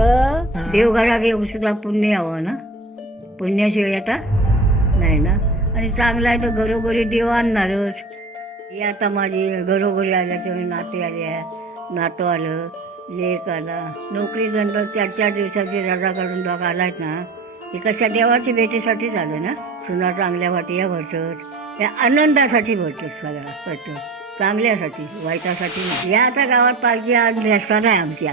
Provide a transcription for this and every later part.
खरं देवघरात येऊन सुद्धा पुण्य हवं ना, पुण्याशिवाय आता नाही ना. आणि चांगला आहे तर घरोघरी देव आणणारच. हे आता माझी घरोघरी आल्याच्या नाते आल्या, नातू आलं, लेक आला, नोकरी धंदा 4-4 दिवसाची रजा काढून दोघं आलात ना, हे कशा देवाची भेटीसाठीच आलं ना. सुना चांगल्या वाटी या भरतात, या आनंदासाठी भरतात, सगळ्या पडतं चांगल्यासाठी, वाईटासाठी नाही. या आता गावात पालखी आज रस्ता नाही आमच्या,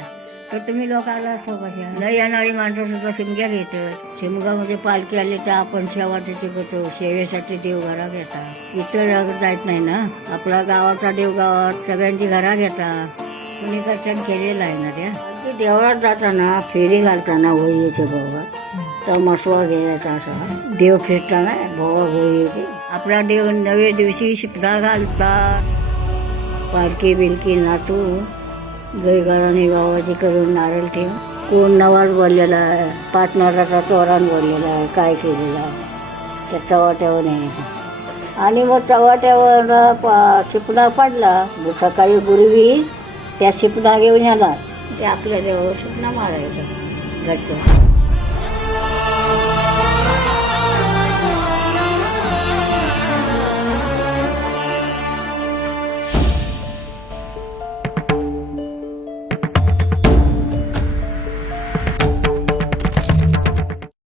तर तुम्ही लोक आला असतो कशा. न येणारी माणसं सुद्धा शिमग्या घेतात. शिमगामध्ये पालखी आली तर आपण सेवा तिथे करतो, सेवेसाठी देवघरा घेतात. इतर जायत नाही ना, आपला गावाचा देव गावात सगळ्यांची घरा घेतात. कुणी कशाने केलेलं आहे ना त्या. देवळात जाताना फेरी घालताना होई येते बाबा, तर मसवा घ्यायचा असा देव फिरताना भावा होई येते. आपला देव नवे दिवशी शिपडा घालतात, पालखी बिलकी नाचू गैगाराने गावाची करून नारळ ठेव. कोण नवाज बोललेला आहे, 5 नारळाचा तोरण बोललेला आहे, काय केलेला आहे त्या चव्हाट्यावर नाही. आणि मग चव्हाट्यावर शिपडा पडला, सकाळी गुरुवी त्या शिपडा घेऊन आला, ते आपल्या देवावर शिपणा मारायचा घरचं.